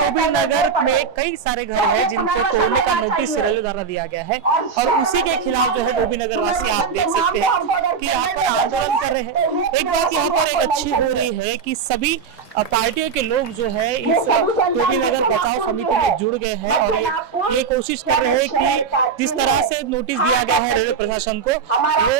डोभी नगर में कई सारे घर हैं जिनको तोड़ने का नोटिस रेलवे द्वारा दिया गया है और उसी के खिलाफ जो है डोभी नगर वासी आप देख सकते हैं कि यहाँ पर आंदोलन कर रहे हैं। एक बात यहाँ पर एक अच्छी हो रही है कि सभी पार्टियों के लोग जो है इस डोभी नगर बचाओ समिति में जुड़ गए हैं और ये कोशिश कर रहे हैं कि जिस तरह से नोटिस दिया गया है रेलवे प्रशासन को वो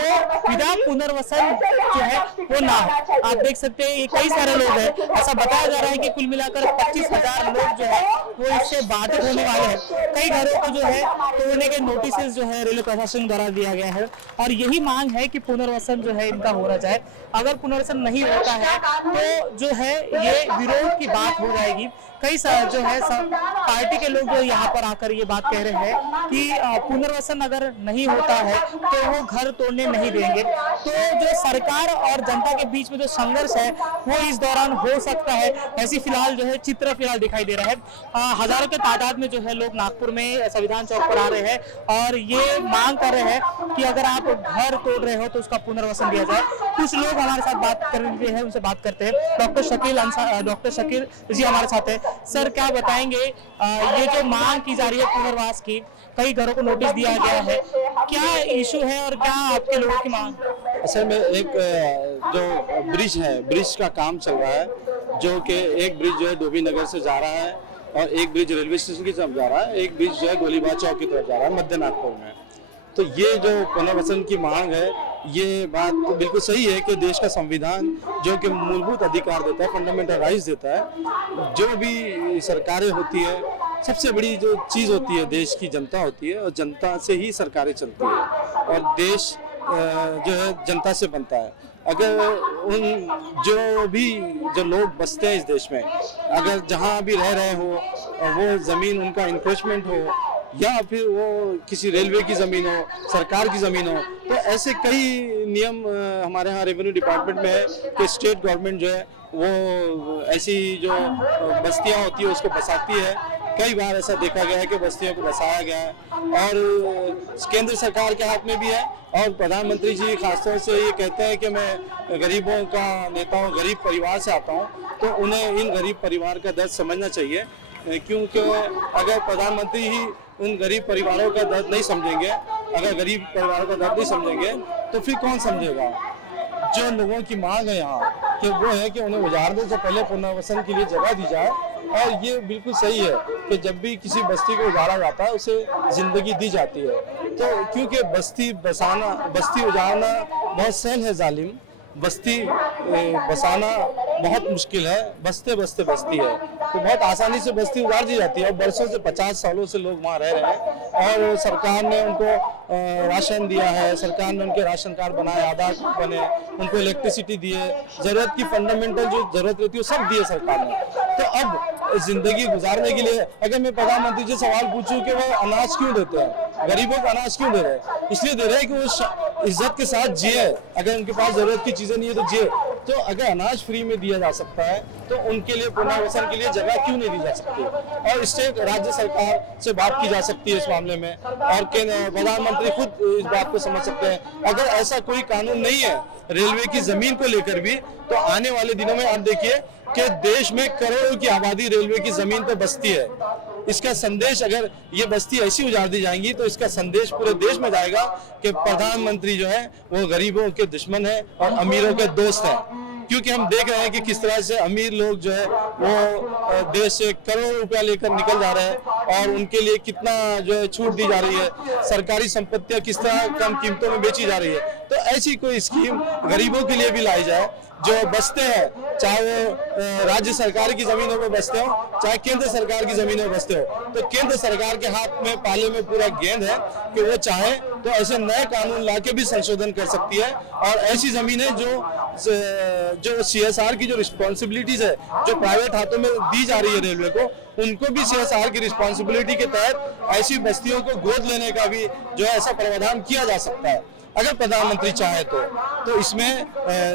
बिना पुनर्वसन जो है वो ना हो। आप देख सकते हैं ये कई सारे लोग हैं, ऐसा बताया जा रहा है कि कुल मिलाकर 25,000 लोग जो है वो इससे बाधित होने वाले हैं। कई घरों को जो है तोड़ने के नोटिस जो है रेलवे प्रशासन द्वारा दिया गया है और यही मांग है कि पुनर्वसन जो है इनका होना चाहिए। अगर पुनर्वसन नहीं होता है तो जो है ये विरोध की बात हो जाएगी। कई जो है पार्टी के लोग जो यहाँ पर आकर ये बात कह रहे हैं कि पुनर्वसन अगर नहीं होता है तो वो घर तोड़ने नहीं देंगे। तो जो सरकार और जनता के बीच में जो संघर्ष है वो इस दौरान हो सकता है, ऐसी फिलहाल जो है चित्र फिलहाल दिखाई दे रहा है। हजारों के तादाद में जो है लोग नागपुर में संविधान चौक पर आ रहे हैं और ये मांग कर रहे हैं कि अगर आप घर तोड़ रहे हो तो उसका पुनर्वसन दिया जाए। कुछ लोग हमारे साथ बात कर रहे हैं, उनसे बात करते हैं। डॉक्टर शकील जी हमारे साथ है। सर क्या बताएंगे, ये जो मांग की जा रही है पुनर्वास की, कई घरों को नोटिस दिया गया है, क्या इशू है और क्या आपके लोगों की मांग? असल में एक जो ब्रिज है, ब्रिज का काम चल रहा है, जो कि एक ब्रिज जो है डोभी नगर से जा रहा है और एक ब्रिज रेलवे स्टेशन की तरफ जा रहा है, एक ब्रिज जो है गोलीबार चौक की तरफ जा रहा है मध्य नागपुर में। तो ये जो पुनर्वसन की मांग है, ये बात तो बिल्कुल सही है कि देश का संविधान जो कि मूलभूत अधिकार देता है, फंडामेंटल राइट्स देता है। जो भी सरकारें होती है, सबसे बड़ी जो चीज़ होती है देश की जनता होती है और जनता से ही सरकारें चलती है और देश जो है जनता से बनता है। अगर उन जो लोग बसते हैं इस देश में, अगर जहाँ भी रह रहे हो वो ज़मीन उनका इंक्रोचमेंट हो या फिर वो किसी रेलवे की ज़मीन हो, सरकार की ज़मीन हो, तो ऐसे कई नियम हमारे यहाँ रेवेन्यू डिपार्टमेंट में है कि स्टेट गवर्नमेंट जो है वो ऐसी जो बस्तियाँ होती है उसको बसाती है। कई बार ऐसा देखा गया है कि बस्तियों को बसाया गया है और केंद्र सरकार के हाथ में भी है और प्रधानमंत्री जी खासतौर से ये कहते हैं कि मैं गरीबों का नेता हूँ, गरीब परिवार से आता हूँ, तो उन्हें इन गरीब परिवार का दर्द समझना चाहिए। क्योंकि अगर प्रधानमंत्री ही उन गरीब परिवारों का दर्द नहीं समझेंगे, अगर गरीब परिवारों का दर्द नहीं समझेंगे तो फिर कौन समझेगा। जो लोगों की मांग है यहाँ कि वो है कि उन्हें उजाड़ने से पहले पुनर्वसन के लिए जगह दी जाए और ये बिल्कुल सही है कि जब भी किसी बस्ती को उजाड़ा जाता है उसे जिंदगी दी जाती है। तो क्योंकि बस्ती उजाड़ना बहुत सहल है जालिम, बस्ती बसाना बहुत मुश्किल है, बसते बसते बस्ती है तो बहुत आसानी से बस्ती उजाड़ दी जाती है। और बरसों से 50 सालों से लोग वहाँ रह रहे हैं और सरकार ने उनको राशन दिया है, सरकार ने उनके राशन कार्ड बनाए, आधार कार्ड बने, उनको इलेक्ट्रिसिटी दिए, ज़रूरत की फंडामेंटल जो ज़रूरत रहती है वो सब दिए सरकार ने। तो अब जिंदगी गुजारने के लिए अगर मैं प्रधानमंत्री जी सवाल पूछूं कि वो अनाज क्यों देते हैं, गरीबों को अनाज क्यों दे रहे हैं, इसलिए दे रहे हैं कि वो इज्जत के साथ जिए। अगर उनके पास ज़रूरत की चीज़ें नहीं है तो जिए। तो अगर अनाज फ्री में दिया जा सकता है तो उनके लिए पुनर्वसन के लिए जगह क्यों नहीं दी जा सकती। और स्टेट राज्य सरकार से बात की जा सकती है इस मामले में और प्रधानमंत्री खुद इस बात को समझ सकते हैं। अगर ऐसा कोई कानून नहीं है रेलवे की जमीन को लेकर भी, तो आने वाले दिनों में आप देखिए कि देश में करोड़ों की आबादी रेलवे की जमीन पर बसती है। इसका संदेश, अगर ये बस्ती ऐसी उजाड़ दी जाएंगी तो इसका संदेश पूरे देश में जाएगा कि प्रधानमंत्री जो है वो गरीबों के दुश्मन है और अमीरों के दोस्त हैं। क्योंकि हम देख रहे हैं कि किस तरह से अमीर लोग जो है वो देश से करोड़ों रुपया लेकर निकल जा रहे हैं और उनके लिए कितना जो है छूट दी जा रही है, सरकारी संपत्तियां किस तरह कम कीमतों में बेची जा रही है। तो ऐसी कोई स्कीम गरीबों के लिए भी लाई जाए जो बसते हैं, चाहे वो राज्य सरकार की जमीनों पर बसते हो चाहे केंद्र सरकार की जमीनों पर बसते हो। तो केंद्र सरकार के हाथ में पाले में पूरा गेंद है कि वो चाहे तो ऐसे नए कानून लाके भी संशोधन कर सकती है और ऐसी जमीनें जो CSR की जो रिस्पॉन्सिबिलिटीज है जो प्राइवेट हाथों में दी जा रही है रेलवे को, उनको भी CSR की रिस्पॉन्सिबिलिटी के तहत ऐसी बस्तियों को गोद लेने का भी जो है ऐसा प्रावधान किया जा सकता है अगर प्रधानमंत्री चाहे तो इसमें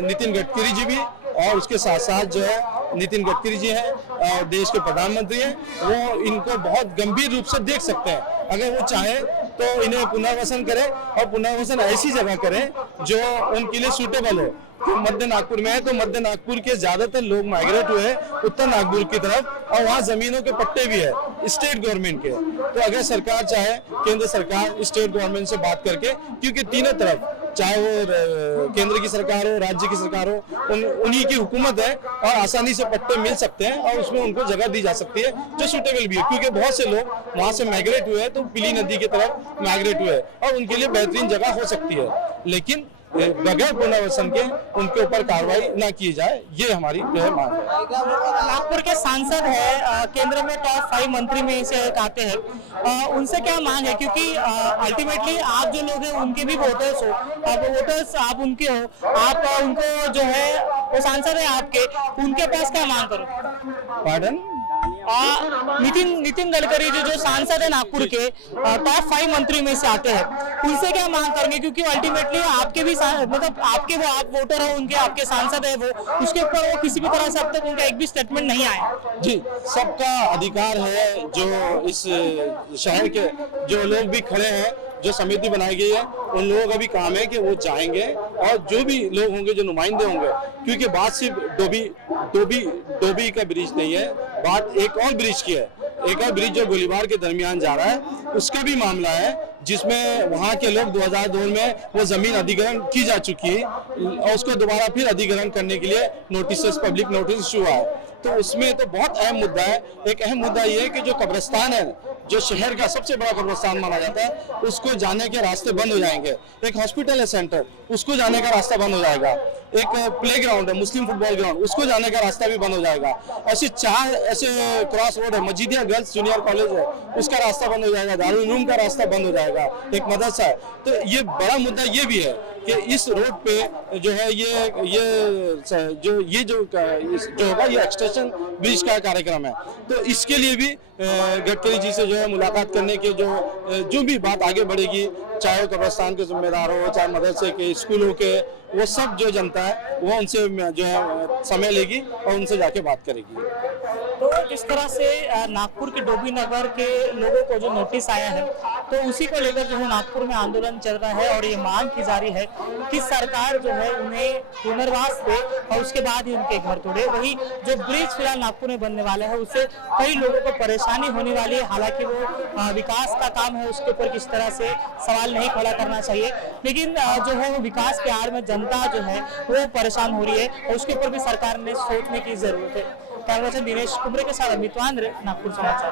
नितिन गडकरी जी भी और उसके साथ साथ जो है नितिन गडकरी जी हैं और देश के प्रधानमंत्री हैं, वो इनको बहुत गंभीर रूप से देख सकते हैं। अगर वो चाहें तो इन्हें पुनर्वसन करें और पुनर्वसन ऐसी जगह करें जो उनके लिए सूटेबल हो। जो मध्य नागपुर में है, तो मध्य नागपुर के ज्यादातर लोग माइग्रेट हुए हैं उत्तर नागपुर की तरफ, और वहाँ जमीनों के पट्टे भी है स्टेट गवर्नमेंट के। तो अगर सरकार चाहे, केंद्र सरकार स्टेट गवर्नमेंट से बात करके, क्योंकि तीनों तरफ चाहे वो केंद्र की सरकार हो, राज्य की सरकार हो, उन्हीं की हुकूमत है और आसानी से पट्टे मिल सकते हैं और उसमें उनको जगह दी जा सकती है जो सुटेबल भी है, क्योंकि बहुत से लोग वहां से माइग्रेट हुए हैं, तो पीली नदी की तरफ माइग्रेट हुए हैं और उनके लिए बेहतरीन जगह हो सकती है, लेकिन बगैर पुनर्वसन के उनके ऊपर कार्रवाई ना की जाए, ये हमारी जो है मांग है। नागपुर के सांसद है, केंद्र में टॉप 5 मंत्री में से एक आते हैं, उनसे क्या मांग है, क्योंकि अल्टीमेटली आप जो लोग हैं उनके भी वोटर्स हो, अब वोटर्स आप उनके हो, आप उनको जो है वो सांसद है आपके, उनके पास क्या मांग करो? पार्डन? नितिन गडकरी जो सांसद है नागपुर के, टॉप 5 मंत्री में से आते हैं, उनसे क्या मांग करेंगे, क्योंकि अल्टीमेटली आपके भी मतलब आपके वो आप वोटर हो उनके, आपके सांसद है वो, उसके ऊपर वो किसी भी तरह से अब तक उनका एक भी स्टेटमेंट नहीं आया। जी, सबका अधिकार है, जो इस शहर के जो लोग भी खड़े हैं, जो समिति बनाई गई है, उन लोगों का भी काम है कि वो जाएंगे और जो भी लोग होंगे, जो नुमाइंदे होंगे, क्योंकि बात सिर्फ डोबी का ब्रिज नहीं है, बात एक और ब्रिज की है, एक और ब्रिज जो गोलीबार के दरमियान जा रहा है, उसका भी मामला है, जिसमें वहाँ के लोग 2002 में वो जमीन अधिग्रहण की जा चुकी है और उसको दोबारा फिर अधिग्रहण करने के लिए नोटिस, पब्लिक नोटिस इशू हुआ है। तो उसमें तो बहुत अहम मुद्दा है। एक अहम मुद्दा ये है कि जो कब्रिस्तान है, जो शहर का सबसे बड़ा कब्रिस्तान माना जाता है, उसको जाने के रास्ते बंद हो जाएंगे। एक हॉस्पिटल है सेंटर, उसको जाने का रास्ता बंद हो जाएगा। एक प्ले ग्राउंड है, मुस्लिम फुटबॉल ग्राउंड, उसको जाने का रास्ता भी बंद हो जाएगा। ऐसे 4 ऐसे क्रॉस रोड है, मस्जिदिया गर्ल्स जूनियर कॉलेज है, उसका रास्ता बंद हो जाएगा, दारुल उलूम का रास्ता बंद हो जाएगा, एक मदरसा है। तो ये बड़ा मुद्दा ये भी है कि इस रोड पे जो है ये जो होगा, ये एक्सटेंशन ब्रिज का कार्यक्रम है। तो इसके लिए भी गडकरी जी से जो है मुलाकात करने के जो भी बात आगे बढ़ेगी, चाहे वो कब्रिस्तान के जिम्मेदार हो, चाहे मदरसे के, स्कूलों के, वो सब जो जनता है वो उनसे जो है समय लेगी और उनसे जाके बात करेगी। तो जिस तरह से नागपुर के डोभी नगर के लोगों को जो नोटिस आया है, तो उसी को लेकर जो है नागपुर में आंदोलन चल रहा है और ये मांग की जा रही है कि सरकार जो है उन्हें पुनर्वास दे और उसके बाद ही उनके घर तोड़े। वही जो ब्रिज फिलहाल नागपुर में बनने वाला है, उससे कई लोगों को परेशानी होने वाली है। हालांकि वो विकास का काम है, उसके ऊपर किस तरह से सवाल नहीं खड़ा करना चाहिए, लेकिन जो है वो विकास के आड़ में जनता जो है वो परेशान हो रही है और उसके ऊपर भी सरकार ने सोचने की जरूरत है। कैमरा पर्सन दिनेश कुमरे के साथ अमित वांद्रे, नागपुर समाचार।